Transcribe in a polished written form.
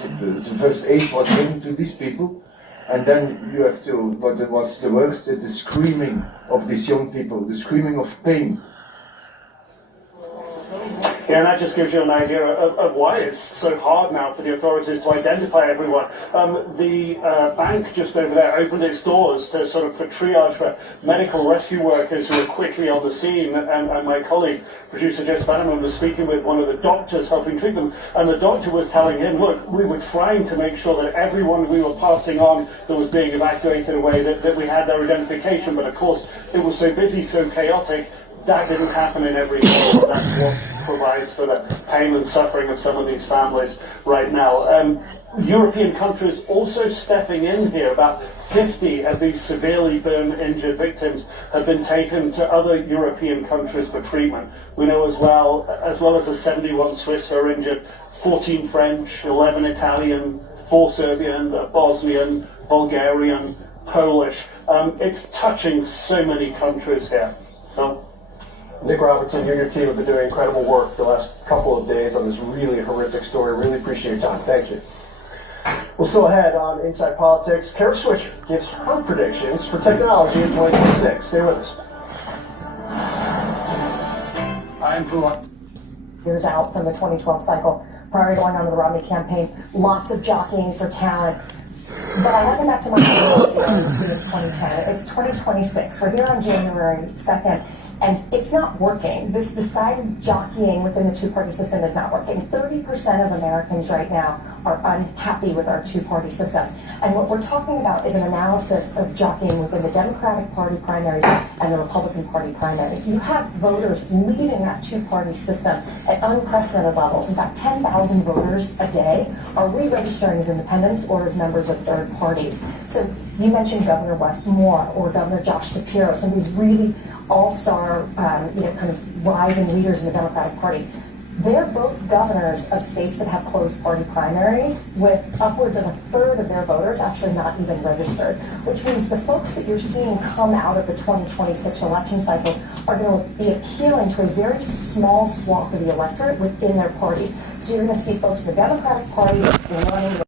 the first aid was given to these people, and then you have to, what was the worst is the screaming of these young people, the screaming of pain. Yeah, and that just gives you an idea of why it's so hard now for the authorities to identify everyone. The bank just over there opened its doors to sort of for triage for medical rescue workers who are quickly on the scene. And my colleague, producer Jess Bannerman, was speaking with one of the doctors helping treat them. And the doctor was telling him, look, we were trying to make sure that everyone we were passing on that was being evacuated away, that we had their identification. But of course, it was so busy, so chaotic, that didn't happen in every case. That's what provides for the pain and suffering of some of these families right now. European countries also stepping in here. About 50 of these severely burn-injured victims have been taken to other European countries for treatment. We know as well as the 71 Swiss who are injured, 14 French, 11 Italian, 4 Serbian, Bosnian, Bulgarian, Polish. It's touching so many countries here. So, Nick Robertson, you and your team have been doing incredible work the last couple of days on this really horrific story. Really appreciate your time. Thank you. Well, still ahead on Inside Politics, Kara Swisher gives her predictions for technology in 2026. Stay with us. Years out from the 2012 cycle, prior to going on to the Romney campaign, lots of jockeying for talent. But I went back to my RNC in 2010. It's 2026. We're here on January 2nd, and it's not working. This decided jockeying within the two-party system is not working. 30% of Americans right now are unhappy with our two-party system. And what we're talking about is an analysis of jockeying within the Democratic Party primaries and the Republican Party primaries. You have voters leaving that two-party system at unprecedented levels. In fact, 10,000 voters a day are re-registering as independents or as members of third parties. So you mentioned Governor Wes Moore or Governor Josh Shapiro, some of these really all-star, kind of rising leaders in the Democratic Party. They're both governors of states that have closed party primaries with upwards of a third of their voters actually not even registered, which means the folks that you're seeing come out of the 2026 election cycles are going to be appealing to a very small swath of the electorate within their parties. So you're going to see folks in the Democratic Party running